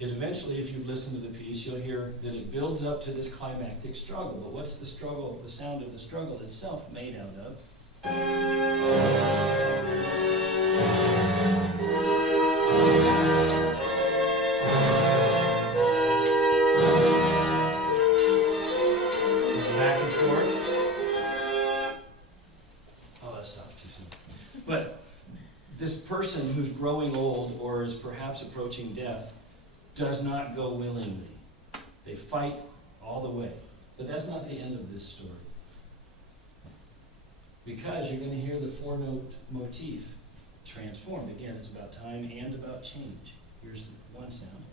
it eventually, if you've listened to the piece, you'll hear that it builds up to this climactic struggle. But what's the struggle, the sound of the struggle itself made out of? Back and forth. Oh, that stopped too soon. But this person who's growing old or is perhaps approaching death does not go willingly. They fight all the way. But that's not the end of this story. Because you're going to hear the four-note motif transformed. Again, it's about time and about change. Here's one sound.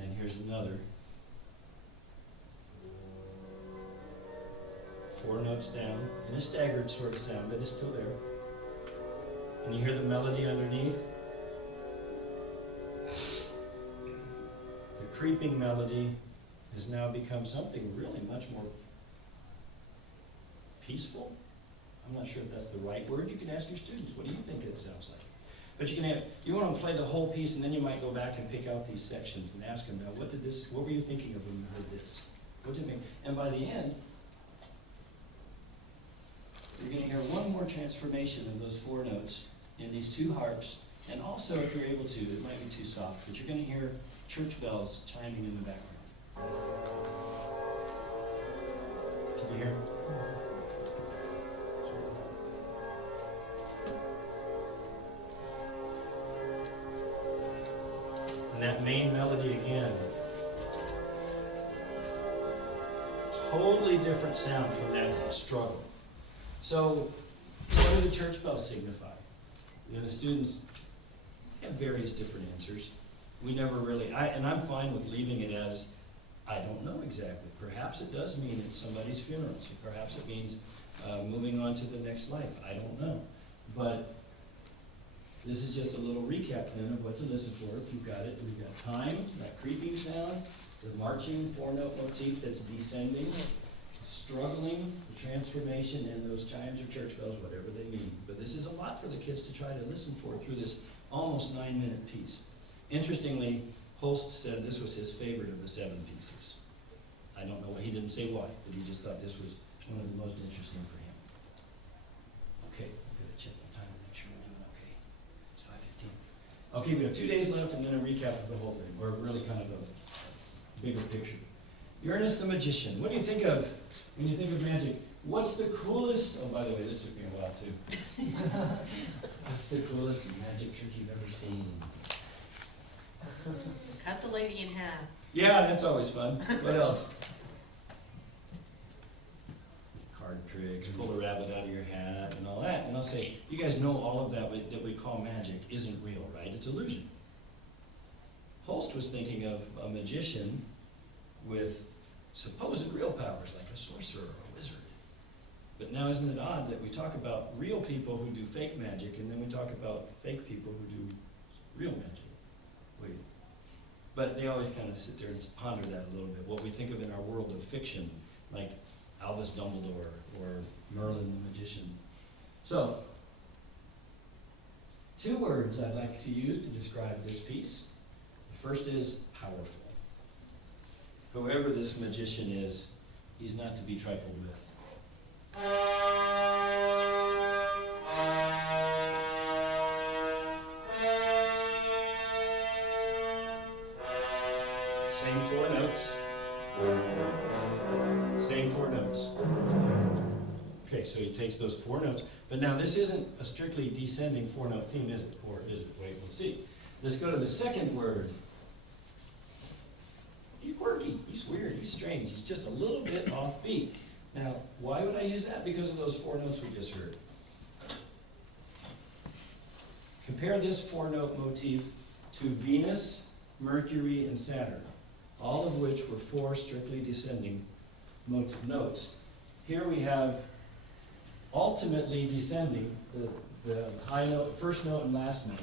And here's another. 4 notes down, in a staggered sort of sound, but it's still there. And you hear the melody underneath. The creeping melody has now become something really much more peaceful. I'm not sure if that's the right word. You can ask your students, what do you think it sounds like? But you want to play the whole piece, and then you might go back and pick out these sections and ask them, now, what were you thinking of when you heard this? What did it mean? And by the end, you're going to hear one more transformation of those 4 notes in these 2 harps. And also, if you're able to, it might be too soft, but you're going to hear church bells chiming in the background. Can you hear them? And that main melody again. Totally different sound from that struggle. So, what do the church bells signify? You know, the students have various different answers. We never really, and I'm fine with leaving it as, I don't know exactly. Perhaps it does mean it's somebody's funeral. So perhaps it means moving on to the next life. I don't know. But this is just a little recap then of what to listen for. If you've got it, we've got time, that creeping sound, the marching 4-note motif that's descending, struggling, the transformation, and those chimes or church bells, whatever they mean. But this is a lot for the kids to try to listen for through this almost 9-minute piece. Interestingly, Holst said this was his favorite of the 7 pieces. I don't know, he didn't say why, but he just thought this was one of the most interesting for him. Okay, I'm gonna check my time and make sure we're doing okay. It's 5:15. Okay, we have 2 days left and then a recap of the whole thing, or really kind of a bigger picture. Uranus the Magician. What do you think of when you think of magic? What's the coolest, oh, by the way, this took me a while too. What's the coolest magic trick you've ever seen? Cut the lady in half. Yeah, that's always fun. What else? Card tricks, pull a rabbit out of your hat, and all that. And I'll say, you guys know all of that that we call magic isn't real, right? It's illusion. Holst was thinking of a magician with supposed real powers, like a sorcerer or a wizard. But now isn't it odd that we talk about real people who do fake magic, and then we talk about fake people who do real magic? Wait. But they always kind of sit there and ponder that a little bit. What we think of in our world of fiction, like Albus Dumbledore or Merlin the Magician. So, 2 words I'd like to use to describe this piece. The first is powerful. Whoever this magician is, he's not to be trifled with. Same 4 notes. Same 4 notes. Okay, so he takes those 4 notes. But now this isn't a strictly descending 4-note theme, is it? Or is it? Wait, we'll see. Let's go to the second word. He's quirky, he's weird, he's strange, he's just a little bit off beat. Now, why would I use that? Because of those 4 notes we just heard. Compare this 4-note motif to Venus, Mercury, and Saturn, all of which were 4 strictly descending notes. Here we have ultimately descending the high note, first note and last note,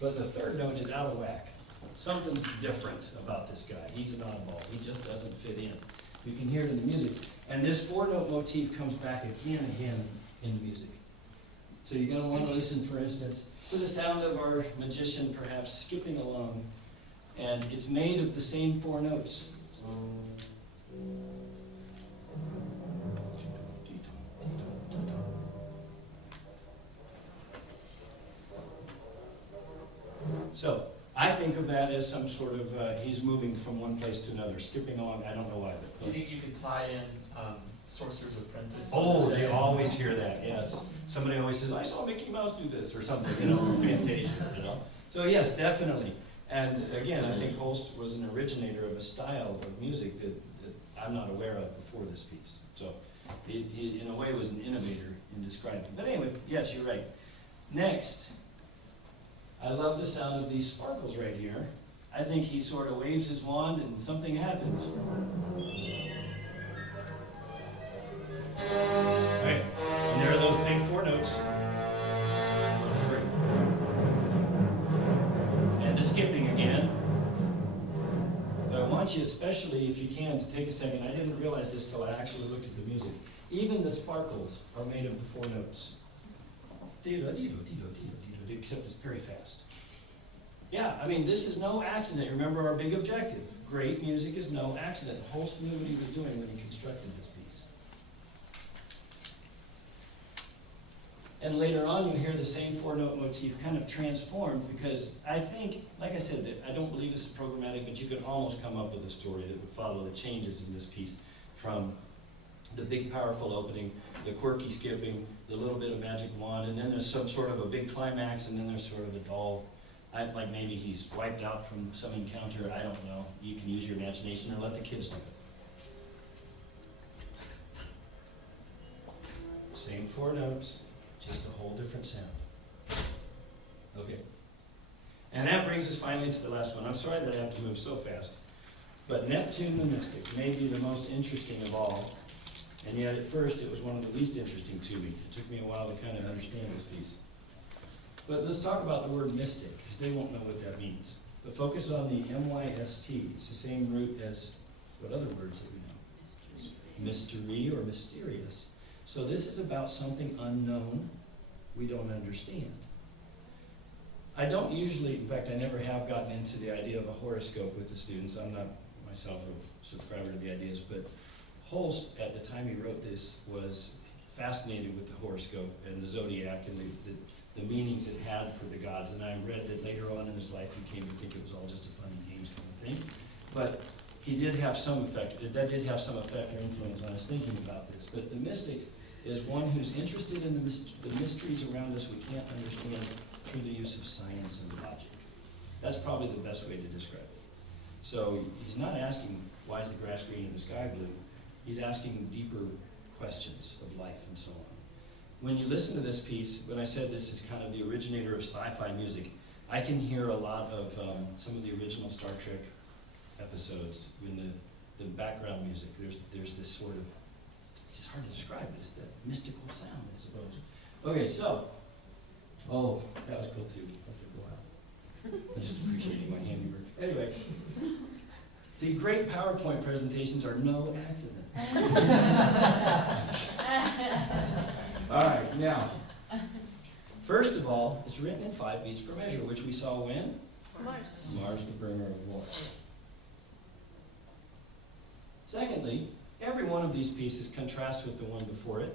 but the 3rd note is out of whack. Something's different about this guy. He's an oddball. He just doesn't fit in. You can hear it in the music. And this 4-note motif comes back again and again in the music. So you're going to want to listen, for instance, to the sound of our magician perhaps skipping along. And it's made of the same 4 notes. So I think of that as some sort of, he's moving from one place to another, skipping along, I don't know why. Do you think you could tie in Sorcerer's Apprentice? Oh, they always hear that, yes. Somebody always says, I saw Mickey Mouse do this, or something, from Fantasia, So yes, definitely. And again, I think Holst was an originator of a style of music that I'm not aware of before this piece. So he in a way, was an innovator in describing. But anyway, yes, you're right. Next, I love the sound of these sparkles right here. I think he sort of waves his wand and something happens. Right. And there are those big 4 notes. And the skipping again. But I want you, especially if you can, to take a second. I didn't realize this till I actually looked at the music. Even the sparkles are made of the 4 notes. Except it's very fast. Yeah, I mean, this is no accident. Remember our big objective. Great music is no accident. Holst knew what he was doing when he constructed this piece. And later on, you hear the same 4-note motif kind of transformed, because I think, like I said, I don't believe this is programmatic, but you could almost come up with a story that would follow the changes in this piece from the big powerful opening, the quirky skipping, the little bit of magic wand, and then there's some sort of a big climax, and then there's sort of a dull, like maybe he's wiped out from some encounter, I don't know. You can use your imagination or let the kids do it. Same 4 notes, just a whole different sound. Okay. And that brings us finally to the last one. I'm sorry that I have to move so fast. But Neptune the Mystic may be the most interesting of all. And yet at first it was one of the least interesting to me. It took me a while to kind of understand this piece. But let's talk about the word mystic, because they won't know what that means. But focus on the M-Y-S-T. It's the same root as what other words that we know? Mystery or mysterious. So this is about something unknown we don't understand. I don't usually, in fact, I never have gotten into the idea of a horoscope with the students. I'm not myself a subscriber to the ideas, but Holst, at the time he wrote this, was fascinated with the horoscope and the zodiac and the meanings it had for the gods. And I read that later on in his life he came to think it was all just a fun and games kind of thing. But he did have some effect, that did have some effect or influence on his thinking about this. But the mystic is one who's interested in the mysteries around us we can't understand through the use of science and logic. That's probably the best way to describe it. So he's not asking, why is the grass green and the sky blue? He's asking deeper questions of life and so on. When you listen to this piece, when I said this is kind of the originator of sci-fi music, I can hear a lot of some of the original Star Trek episodes in the background music. There's this sort of, it's just hard to describe it, it's that mystical sound, I suppose. Okay, so, oh, that was cool too. I'll have to go out. I'm just appreciating my handiwork. Anyway, see, great PowerPoint presentations are no accident. All right, now, first of all, it's written in 5 beats per measure, which we saw when? Mars, the bringer of war. Secondly, every one of these pieces contrasts with the one before it,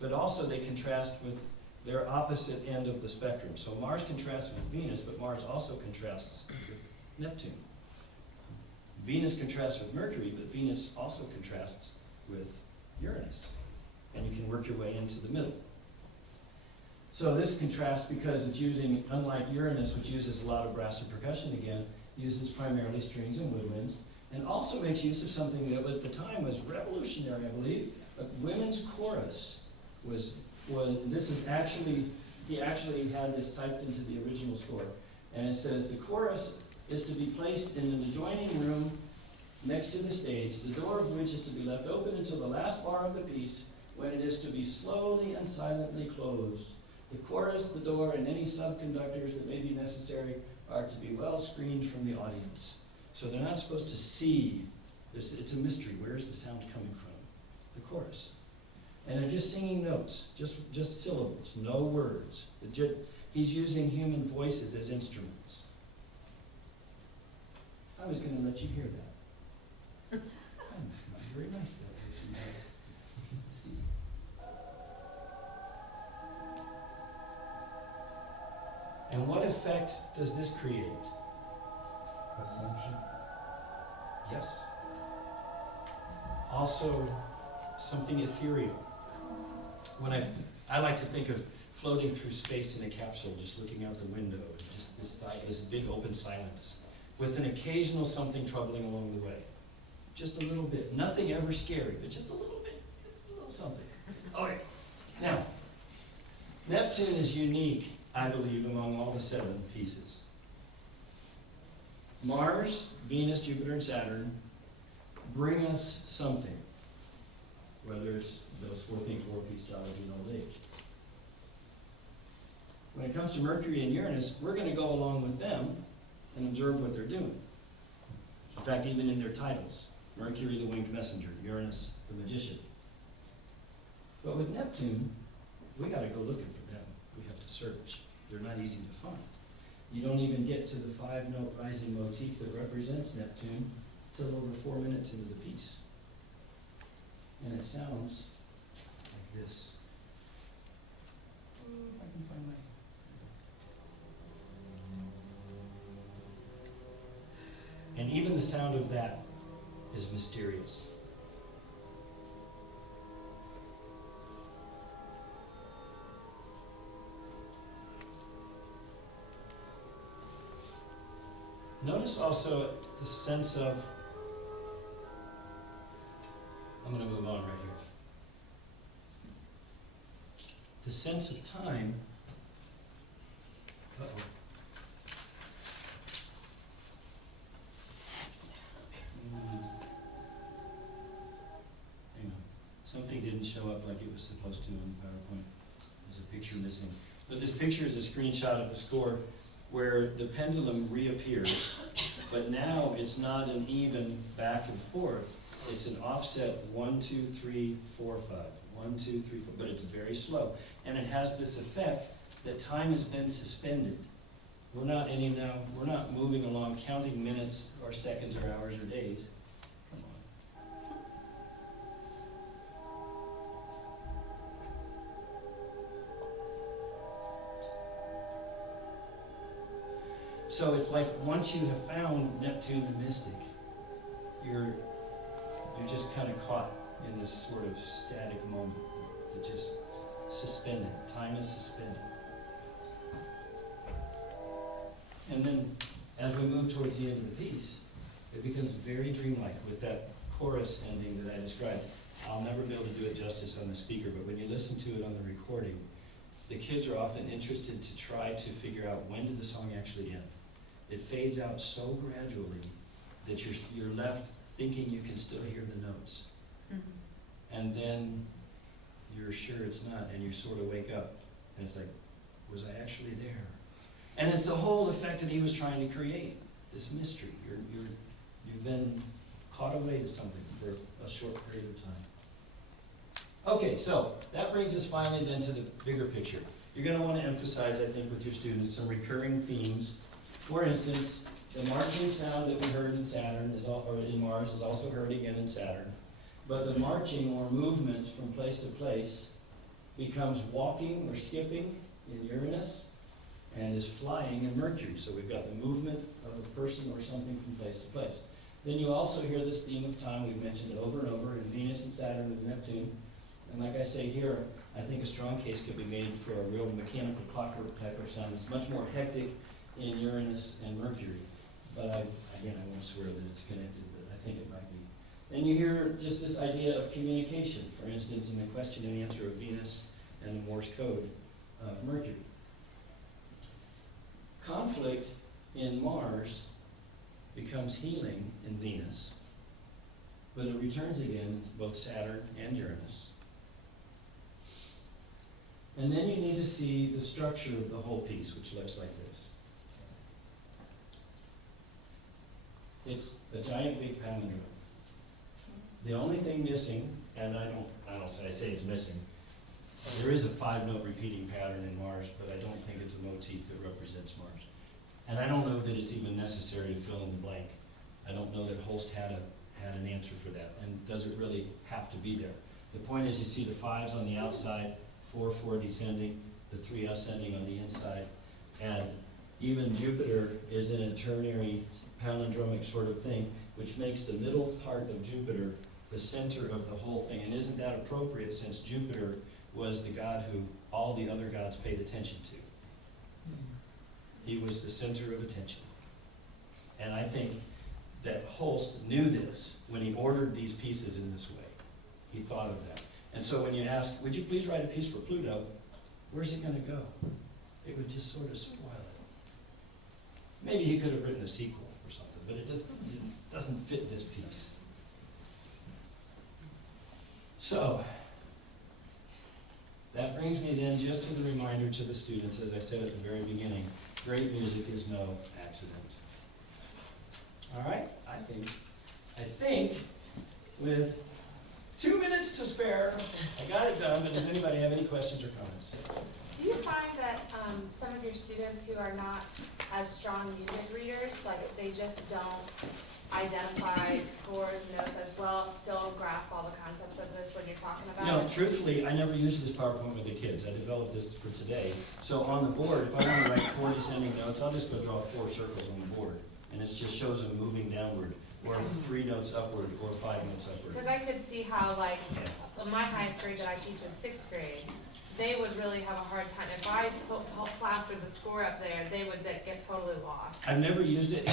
but also they contrast with their opposite end of the spectrum. So Mars contrasts with Venus, but Mars also contrasts with Neptune. Venus contrasts with Mercury, but Venus also contrasts with Uranus. And you can work your way into the middle. So this contrasts because it's using, unlike Uranus, which uses a lot of brass and percussion again, uses primarily strings and woodwinds, and also makes use of something that at the time was revolutionary, I believe, A women's chorus was, this is actually, he actually had this typed into the original score. And it says, the chorus is to be placed in an adjoining room next to the stage, the door of which is to be left open until the last bar of the piece, when it is to be slowly and silently closed. The chorus, the door, and any subconductors that may be necessary are to be well screened from the audience. So they're not supposed to see. It's a mystery. Where is the sound coming from? The chorus. And they're just singing notes, just syllables, no words. He's using human voices as instruments. I was going to let you hear that. Not very nice that way sometimes. See? And what effect does this create? Assumption. Yes. Also, something ethereal. When I like to think of floating through space in a capsule, just looking out the window, and just this big open silence, with an occasional something troubling along the way. Just a little bit. Nothing ever scary, but just a little bit, just a little something. Okay. Now, Neptune is unique, I believe, among all the 7 pieces. Mars, Venus, Jupiter, and Saturn bring us something, whether it's those 4 things, war, peace, geology, and old age. When it comes to Mercury and Uranus, we're going to go along with them and observe what they're doing. In fact, even in their titles, Mercury the winged messenger, Uranus the magician. But with Neptune, we got to go looking for them. We have to search. They're not easy to find. You don't even get to the 5-note rising motif that represents Neptune till over 4 minutes into the piece. And it sounds like this. Oh, if I can find my... And even the sound of that is mysterious. Notice also the sense of, I'm going to move on right here. The sense of time, uh-oh. Hang on. Something didn't show up like it was supposed to in PowerPoint. There's a picture missing. But this picture is a screenshot of the score where the pendulum reappears, but now it's not an even back and forth. It's an offset 1, 2, 3, 4, 5. 1, 2, 3, 4, but it's very slow. And it has this effect that time has been suspended. We're not moving along counting minutes or seconds or hours or days. Come on. So it's like once you have found Neptune the mystic, you're just kind of caught in this sort of static moment that just suspended. Time is suspended. And then as we move towards the end of the piece, it becomes very dreamlike with that chorus ending that I described. I'll never be able to do it justice on the speaker, but when you listen to it on the recording, the kids are often interested to try to figure out when did the song actually end. It fades out so gradually that you're left thinking you can still hear the notes. Mm-hmm. And then you're sure it's not, and you sort of wake up, and it's like, was I actually there? And it's the whole effect that he was trying to create, this mystery. You've been caught away to something for a short period of time. Okay, so that brings us finally then to the bigger picture. You're going to want to emphasize, I think, with your students some recurring themes. For instance, the marching sound that we heard in Saturn or in Mars is also heard again in Saturn. But the marching or movement from place to place becomes walking or skipping in Uranus and is flying in Mercury. So we've got the movement of a person or something from place to place. Then you also hear this theme of time. We've mentioned it over and over in Venus and Saturn and Neptune. And like I say here, I think a strong case could be made for a real mechanical clockwork type of sound. It's much more hectic in Uranus and Mercury. But I won't swear that it's connected, but I think it might be. Then you hear just this idea of communication, for instance, in the question and answer of Venus and the Morse code of Mercury. Conflict in Mars becomes healing in Venus, but it returns again to both Saturn and Uranus. And then you need to see the structure of the whole piece, which looks like this. It's a giant big palindrome. The only thing missing, and I say it's missing, there is a 5-note repeating pattern in Mars, but I don't think it's a motif that represents Mars. And I don't know that it's even necessary to fill in the blank. I don't know that Holst had an answer for that, and does it really have to be there? The point is, you see the 5s on the outside, 4, 4 descending, the 3 ascending on the inside, and even Jupiter is in a ternary palindromic sort of thing, which makes the middle part of Jupiter the center of the whole thing. And isn't that appropriate, since Jupiter was the god who all the other gods paid attention to? He was the center of attention. And I think that Holst knew this when he ordered these pieces in this way. He thought of that. And so when you ask, would you please write a piece for Pluto, where's it going to go? It would just sort of spoil it. Maybe he could have written a sequel or something, but it doesn't fit this piece. So, that brings me then just to the reminder to the students, as I said at the very beginning, great music is no accident. All right, I think with 2 minutes to spare, I got it done, but does anybody have any questions or comments? Do you find that some of your students who are not as strong music readers, like they just don't identify scores, notes as well, still grasp all the concepts of this when you're talking about You know, it? truthfully, I never used this PowerPoint with the kids. I developed this for today. So on the board, if I want to write 4 descending notes, I'll just go draw 4 circles on the board. And it just shows them moving downward, or 3 notes upward, or 5 notes upward. Because I could see how, like, my highest grade that I teach is 6th grade. They would really have a hard time. If I plastered the score up there, they would get totally lost. I've never used it.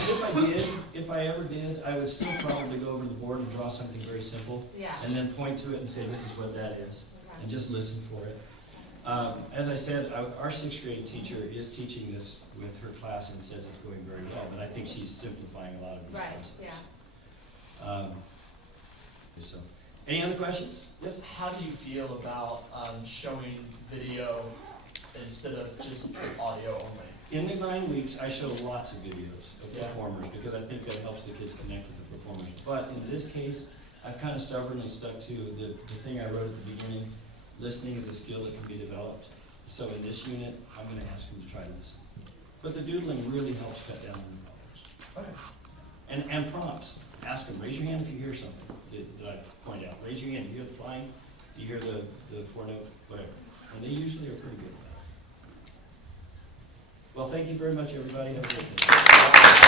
If I ever did, I would still probably go over the board and draw something very simple. Yeah. And then point to it and say, this is what that is. Okay. And just listen for it. As I said, our 6th grade teacher is teaching this with her class and says it's going very well, but I think she's simplifying a lot of these Right, concepts. yeah. So, any other questions? Yes? How do you feel about showing video instead of just audio only? In the 9 weeks, I show lots of videos of Yeah. performers because I think that helps the kids connect with the performers. But in this case, I've kind of stubbornly stuck to the thing I wrote at the beginning. Listening is a skill that can be developed. So in this unit, I'm going to ask them to try to listen. But the doodling really helps cut down on the problems. Okay. And prompts. Ask them, raise your hand if you hear something that I point out. Raise your hand. Do you hear the flying? Do you hear the 4-note? Whatever. And they usually are pretty good about it. Well, thank you very much, everybody. Have a good day.